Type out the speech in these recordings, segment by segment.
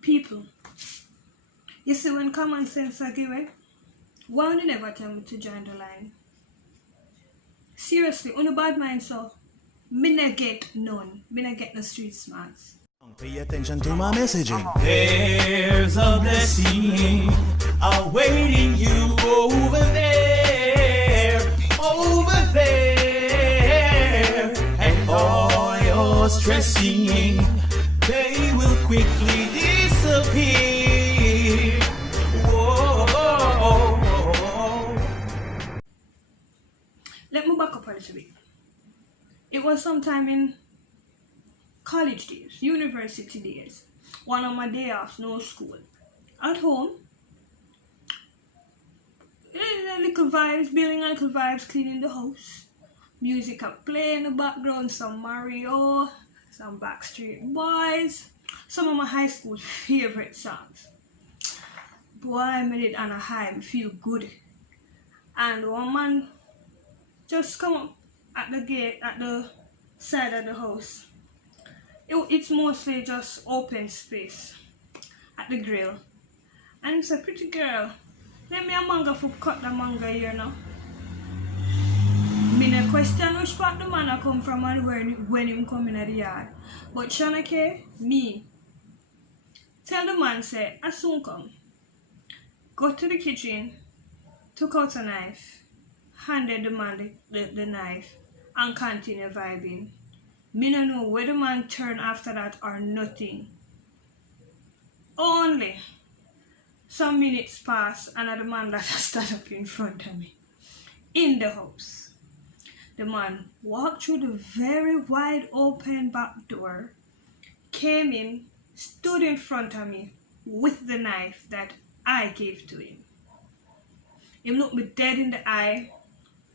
People, you see when common sense I give it, why would you never tell me to join the line? Seriously, on a bad mind so, me not get none. Me not get no street smarts. Pay attention to my messaging. There's a blessing awaiting you over there, and all your stressing, they will quickly disappear. Whoa. Let me back up a little bit. It was sometime in college days, university days, one of my day offs, no school. At home, little vibes, building little vibes, cleaning the house. Music I play in the background, some Mario, some Backstreet Boys, some of my high school favorite songs. Boy, I made it on a high, I feel good. And one man just come up at the gate, at the side of the house. It's mostly just open space at the grill. And it's a pretty girl. Let me a manga for cut the manga here now. Me no question which part the man I come from and when him come in the yard. But Shanake, me, tell the man say, I soon come. Go to the kitchen, took out a knife, handed the man the knife, and continue vibing. Me no know whether the man turn after that or nothing. Only some minutes pass and the man that stand up in front of me in the house. The man walked through the very wide open back door, came in, stood in front of me with the knife that I gave to him. He looked me dead in the eye.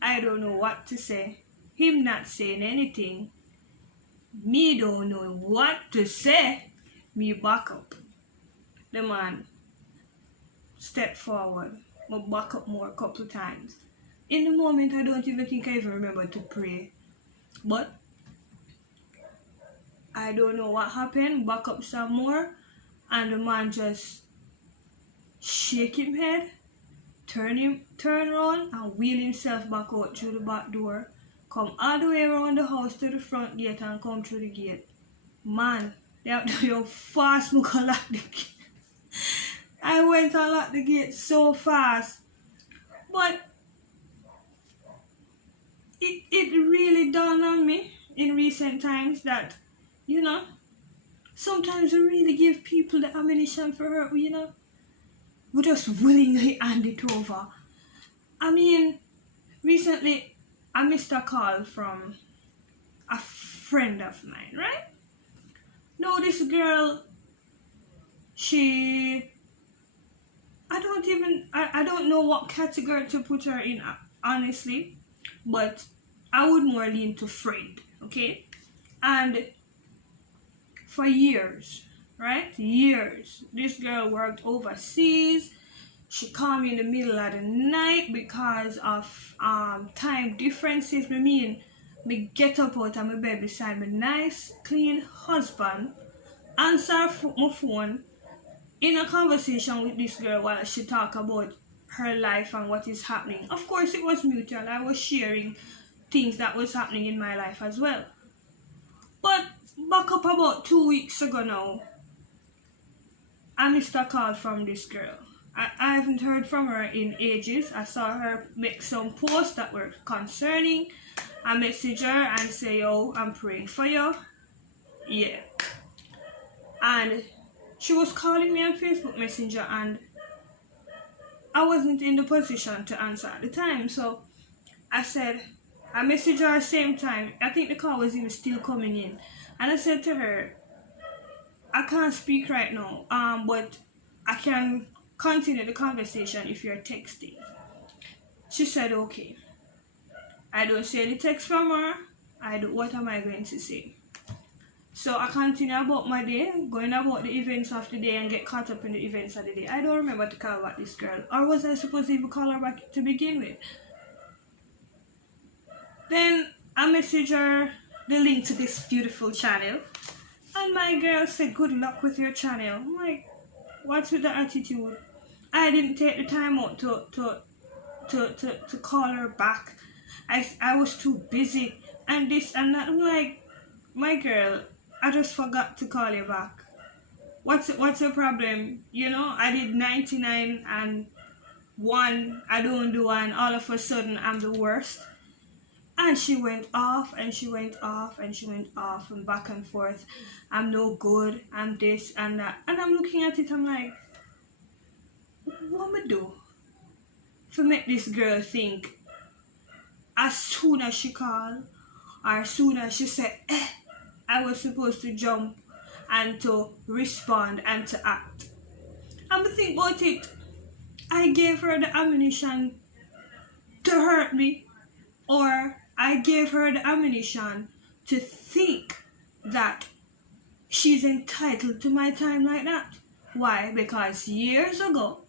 I don't know what to say. Him not saying anything. Me don't know what to say. Me back up. The man step forward. Me back up more a couple of times. In the moment, I don't even think I even remember to pray. But I don't know what happened. Back up some more. And the man just shake him head, turn around and wheel himself back out through the back door. Come all the way around the house to the front gate and come through the gate. Man, they have to be fast look and lock the gate. I went and locked the gate so fast. But it really dawned on me in recent times that, you know, sometimes we really give people the ammunition for hurt, you know. We just willingly hand it over. I mean, recently I missed a call from a friend of mine, right? No, this girl, I don't know what category to put her in, honestly, but I would more lean to friend, okay? And for years, right? Years, this girl worked overseas. She called me in the middle of the night because of time differences. Me get up out of my bed beside my nice, clean husband, answer my phone in a conversation with this girl while she talk about her life and what is happening. Of course, it was mutual. I was sharing things that was happening in my life as well. But back up about 2 weeks ago now, I missed a call from this girl. I haven't heard from her in ages. I saw her make some posts that were concerning. I messaged her and say, yo, I'm praying for you. Yeah. And she was calling me on Facebook Messenger and I wasn't in the position to answer at the time. So I messaged her at the same time. I think the call was even still coming in. And I said to her, I can't speak right now, but I can continue the conversation if you're texting. She said, okay. I don't see any text from her. What am I going to say? So I continue about my day, going about the events of the day and get caught up in the events of the day. I don't remember to call back this girl. Or was I supposed to even call her back to begin with? Then I messaged her the link to this beautiful channel. And my girl said, good luck with your channel. I'm like, What's with the attitude? I didn't take the time out to call her back. I was too busy and this and that. I'm like, my girl, I just forgot to call you back. What's the problem? You know, I did 99 and 1, I don't do one, all of a sudden I'm the worst. And she went off and she went off and she went off and back and forth. I'm no good, I'm this and that. And I'm looking at it, I'm like, what am I do to make this girl think as soon as she called or as soon as she said, I was supposed to jump and to respond and to act. And to think about it, I gave her the ammunition to hurt me, or I gave her the ammunition to think that she's entitled to my time like that. Why? Because years ago,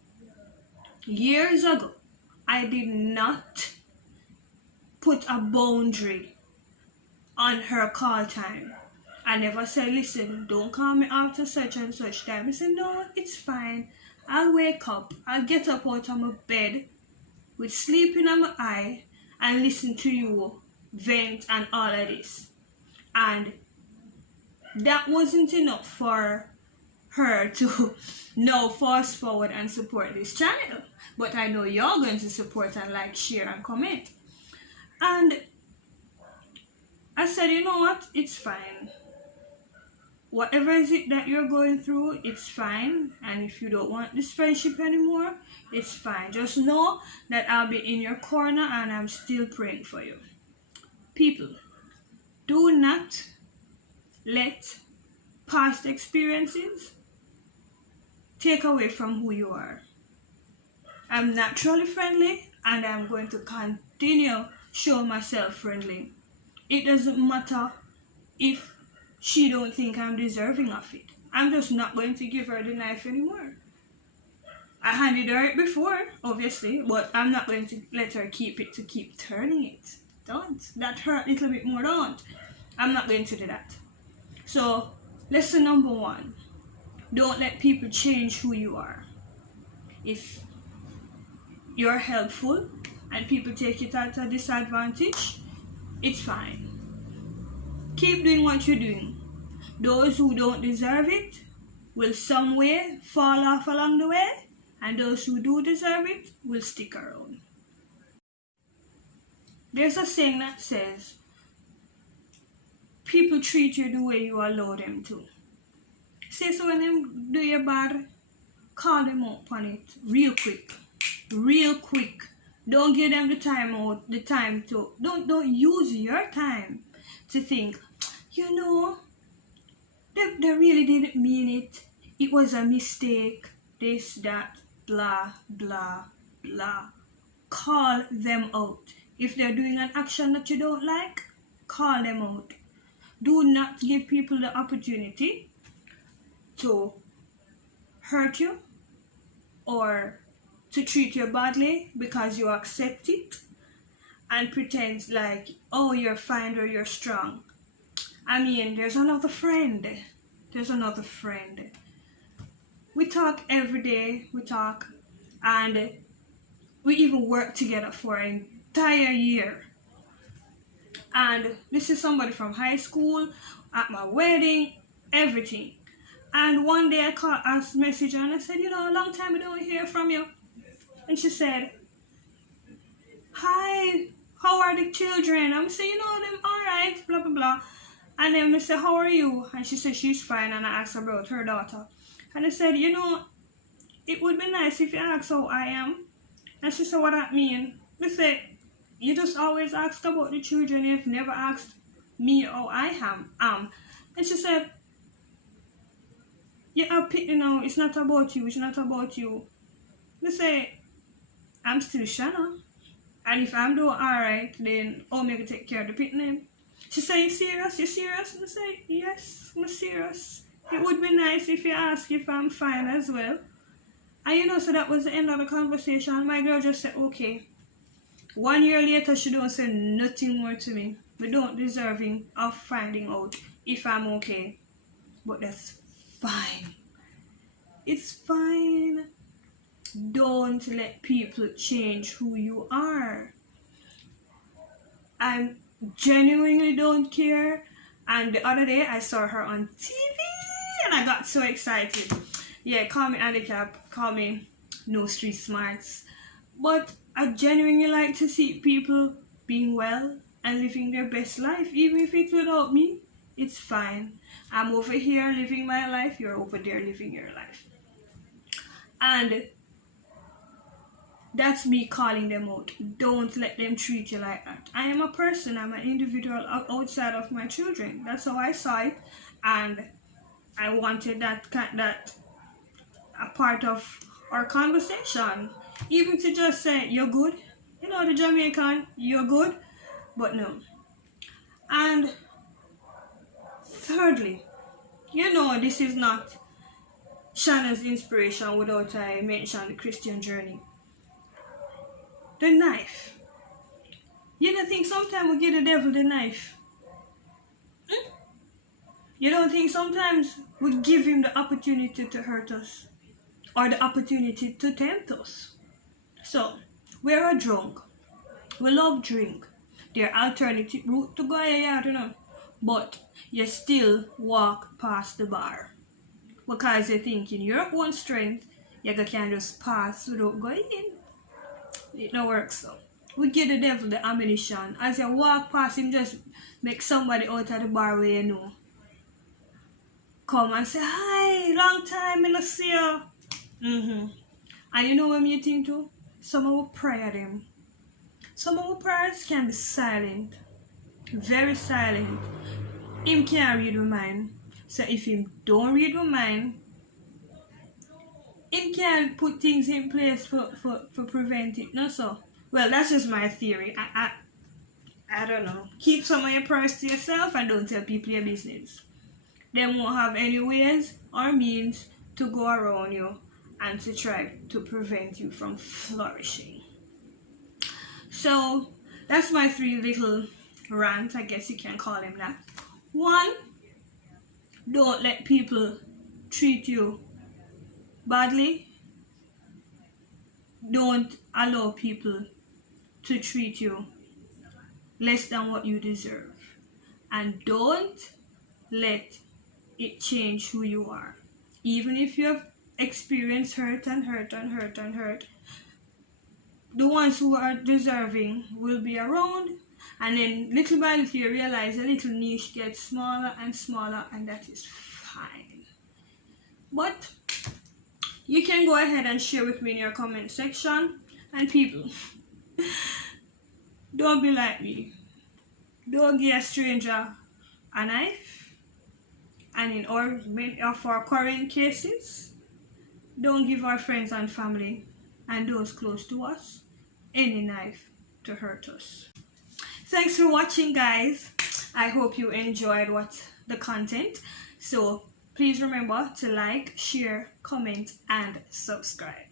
I did not put a boundary on her call time. I never said, listen, don't call me after such and such time. I said, no, it's fine. I'll wake up. I'll get up out of my bed with sleep in my eye and listen to you vent and all of this. And that wasn't enough for her to now fast forward and support this channel. But I know you're going to support and like, share and comment. And I said, you know what? It's fine. Whatever is it that you're going through, it's fine. And if you don't want this friendship anymore, it's fine. Just know that I'll be in your corner and I'm still praying for you. People, do not let past experiences take away from who you are. I'm naturally friendly and I'm going to continue showing myself friendly. It doesn't matter if she don't think I'm deserving of it. I'm just not going to give her the knife anymore. I handed her it before, obviously, but I'm not going to let her keep it to keep turning it. Don't. That hurt a little bit more, don't. I'm not going to do that. So, lesson number 1. Don't let people change who you are. If you're helpful and people take it at a disadvantage, it's fine. Keep doing what you're doing. Those who don't deserve it will some way fall off along the way, and those who do deserve it will stick around. There's a saying that says, people treat you the way you allow them to. Say so when them do you bad, call them up on it real quick. Real quick. Don't give them the time to don't use your time to think, you know, they really didn't mean it. It was a mistake. This, that, blah, blah, blah. Call them out. If they're doing an action that you don't like, call them out. Do not give people the opportunity to hurt you or to treat you badly because you accept it and pretend like, oh, you're fine or you're strong. I mean, there's another friend. We talk every day, and we even work together for an entire year. And this is somebody from high school, at my wedding, everything. And one day I messaged her and I said, you know, a long time I don't hear from you. And she said, hi, how are the children? I'm saying, you know, them all right, blah, blah, blah. And then I said, how are you? And she said, she's fine. And I asked her about her daughter. And I said, you know, it would be nice if you ask how I am. And she said, what that mean? I said, you just always ask about the children. You've never asked me how I am. And she said, yeah, you know, it's not about you. It's not about you. I say, I'm still Shanna. And if I'm doing alright, then I'm going to take care of the pitney. She said, you serious? You serious? And I say, yes, I'm serious. It would be nice if you ask if I'm fine as well. And you know, so that was the end of the conversation. My girl just said, okay. 1 year later, she don't say nothing more to me. We don't deserving of finding out if I'm okay. But that's fine. It's fine. Don't let people change who you are. I genuinely don't care. And the other day I saw her on TV and I got so excited. Yeah, call me handicapped, call me no street smarts. But I genuinely like to see people being well and living their best life, even if it's without me. It's fine. I'm over here living my life, you're over there living your life. And that's me calling them out. Don't let them treat you like that. I am a person, I'm an individual outside of my children. That's how I saw it, and I wanted that a part of our conversation. Even to just say, you're good. You know, the Jamaican, you're good, but no. And thirdly, you know, this is not Shanna's inspiration without I mention the Christian journey. The knife. You don't think sometimes we give the devil the knife? You don't think sometimes we give him the opportunity to hurt us? Or the opportunity to tempt us? So, we're a drunk. We love drink. There are alternative route to go, yeah, I don't know. But you still walk past the bar. Because you think in your own strength, you can just pass without going in. It don't work so. We give the devil the ammunition. As you walk past him, just make somebody out of the bar where you know come and say, hi, long time I don't see you. And you know what you think too? Some of our prayer them. Some of our prayers can be silent. Very silent. Him can't read my mind. So if him don't read my mind, him can put things in place for prevent it. No, so well, that's just my theory. I don't know. Keep some of your prayers to yourself and don't tell people your business. They won't have any ways or means to go around you and to try to prevent you from flourishing. So that's my 3 little rants, I guess you can call them that. 1, don't let people treat you badly. Don't allow people to treat you less than what you deserve. And don't let it change who you are. Even if you have experienced hurt and hurt and hurt and hurt, the ones who are deserving will be around, and then little by little you realize a little niche gets smaller and smaller, and that is fine. But you can go ahead and share with me in your comment section. And people, don't be like me. Don't give a stranger a knife. And in many of our current cases, don't give our friends and family and those close to us any knife to hurt us. Thanks for watching, guys. I hope you enjoyed the content. So please remember to like, share, comment, and subscribe.